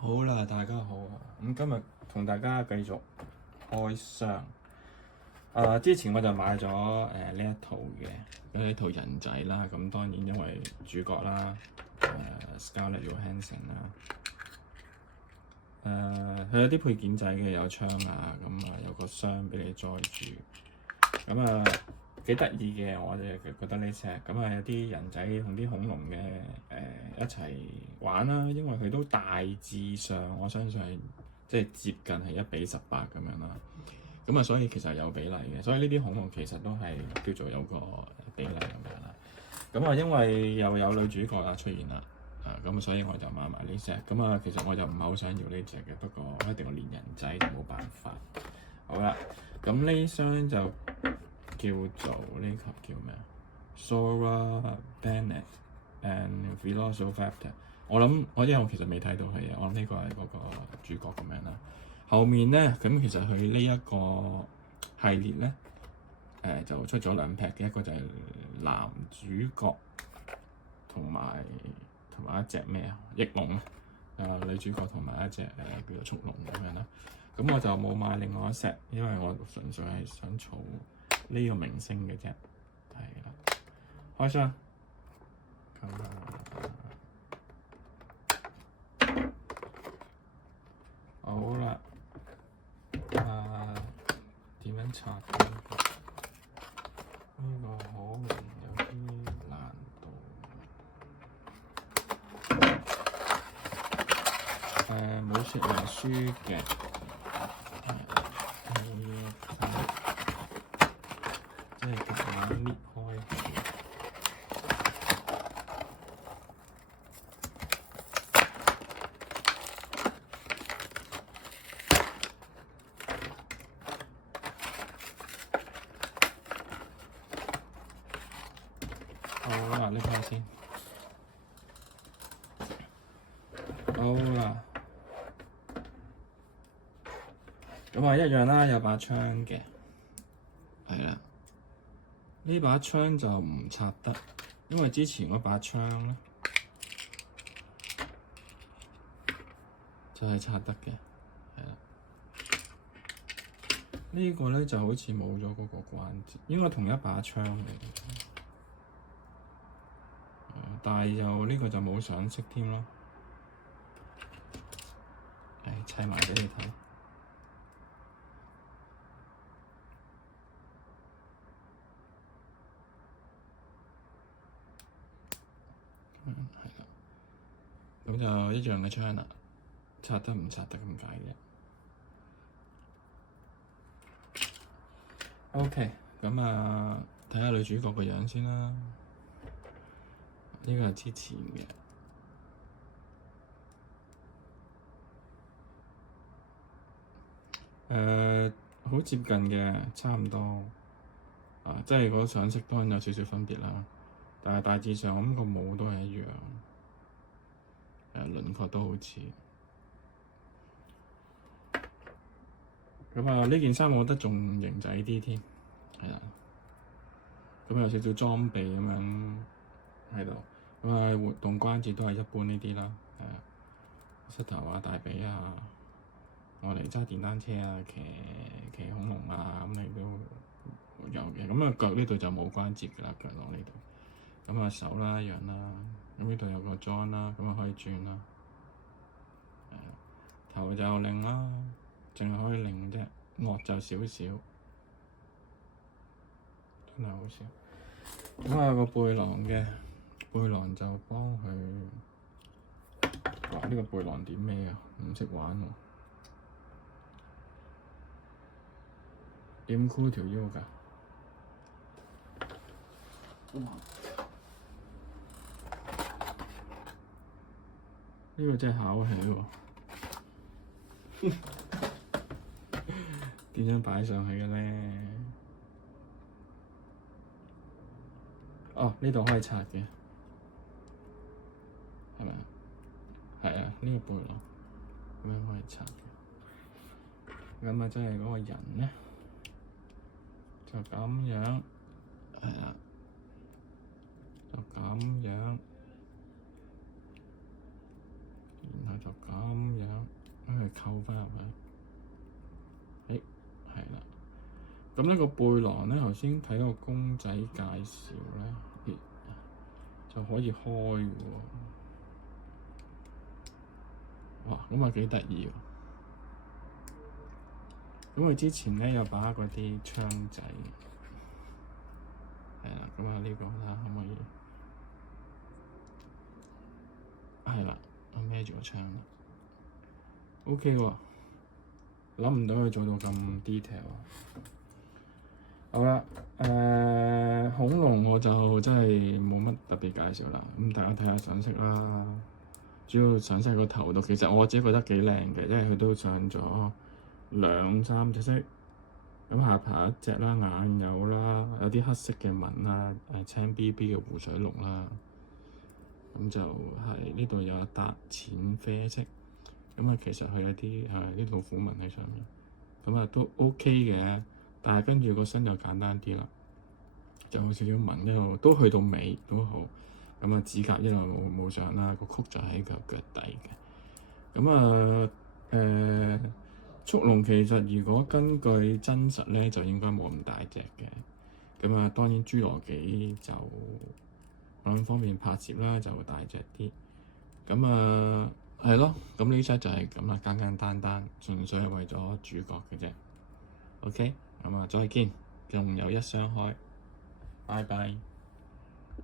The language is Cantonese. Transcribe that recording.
好啦，大家好啊！咁今日同大家繼續開箱。之前我就買咗呢一套嘅呢套人仔啦。咁當然因為主角啦，Scarlett Johansson 啦，佢有啲配件仔嘅，有槍啊，咁有個箱俾你載住，咁幾得意嘅。我哋覺得呢隻咁有啲人仔同啲恐龍嘅一齊玩啦，因為佢都大致上我相信係即係接近係1:18咁樣啦。咁所以其實有比例嘅，所以呢啲恐龍其實都係叫做有個比例咁樣啦。咁因為又有女主角出現啦，咁所以我就買埋呢隻。咁其實我就唔係好想要呢隻嘅，不過我一定要練人仔，冇辦法。好啦，咁呢箱就叫做呢級叫咩啊 ？Zora Bennett and Velociraptor。我因為我其實未睇到佢嘅，我諗呢個係嗰個主角咁樣啦。後面咧，咁其實佢呢一個系列咧，就出咗2 pack 嘅，一個就係男主角同埋一隻咩啊？翼龍啊，女主角同埋一隻叫做速龍咁樣啦。咁我就冇買另外一 set，因為我純粹係想儲呢個明星嘅啫。係啦，開箱。好啦，點樣拆呢個可能有啲難度。冇說明書嘅，即係夾硬搣開。好啦，呢個先。好啦，咁一樣啦，有把槍嘅，係啦。呢把槍就唔拆得，因為之前嗰把槍咧就係拆得嘅，係啦。呢個咧就好似冇咗嗰個關節，應該同一把槍嚟嘅。但係就呢個就冇上色添咯。砌埋俾你睇。係啦。咁就一樣嘅槍啦，拆得唔拆得咁解嘅。OK，咁睇下女主角個樣先啦。呢個係之前嘅。好接近嘅，差唔多。即係嗰上色當然有少少分別啦，但係大致上我諗個帽都係一樣，輪廓都好似。咁呢件衫我覺得仲型仔啲添，係啦。咁有少少裝備咁樣喺度。活動關節都係一般呢啲啦，膝頭啊、大髀啊，我嚟揸電單車啊、騎恐龍啊，咁你都有嘅。腳呢度就冇關節㗎啦，腳落呢度。手啦一樣啦，咁呢度有個 join 啦，咁可以轉啦。頭就擰啦，淨係可以擰啫，惡就少少，真係好少。有個背囊嘅，背囊就幫佢。呢個背囊點咩啊？唔識玩喎。點箍條腰㗎？呢個真係考起喎。點樣擺上去嘅咧？呢度可以拆嘅，係咪啊？係啊，呢個背囊咁樣可以拆嘅。即係嗰個人咧，就咁樣，係啊，就咁樣，然後就咁樣。扣翻入去。係啦。咁呢個背囊咧，頭先睇個公仔介紹咧，就可以開嘅喎。哇！咁啊幾得意喎〜咁佢之前咧有把嗰啲槍仔，係啦，咁啊呢個睇下可唔可以？係啦，我孭住個槍，OK 喎，諗唔到佢做到咁 detail 啊！好啦，恐龍我就真係冇乜特別介紹啦，咁大家睇下上色啦，主要上色個頭度，其實我自己覺得幾靚嘅，因為佢都上咗2、3隻色，咁下巴一隻啦，眼有啦，有啲黑色嘅紋啦，青 BB 嘅湖水綠啦，咁就係呢度有一笪淺啡色，咁啊其實佢有啲啲老虎紋喺上面，咁啊都 OK 嘅，但係跟住個身就簡單啲啦，就好少少紋一路都去到尾都好，咁啊指甲一路冇上啦，個曲就喺個腳底嘅，咁速龍其實如果根據真實咧，就應該冇咁大隻嘅。咁啊，當然侏羅紀就兩方面拍攝啦，就會大隻啲。咁啊，係咯。咁呢隻就係咁啦，簡簡單單，純粹係為咗主角嘅啫。OK，咁啊，再見，仲有一雙開，拜拜。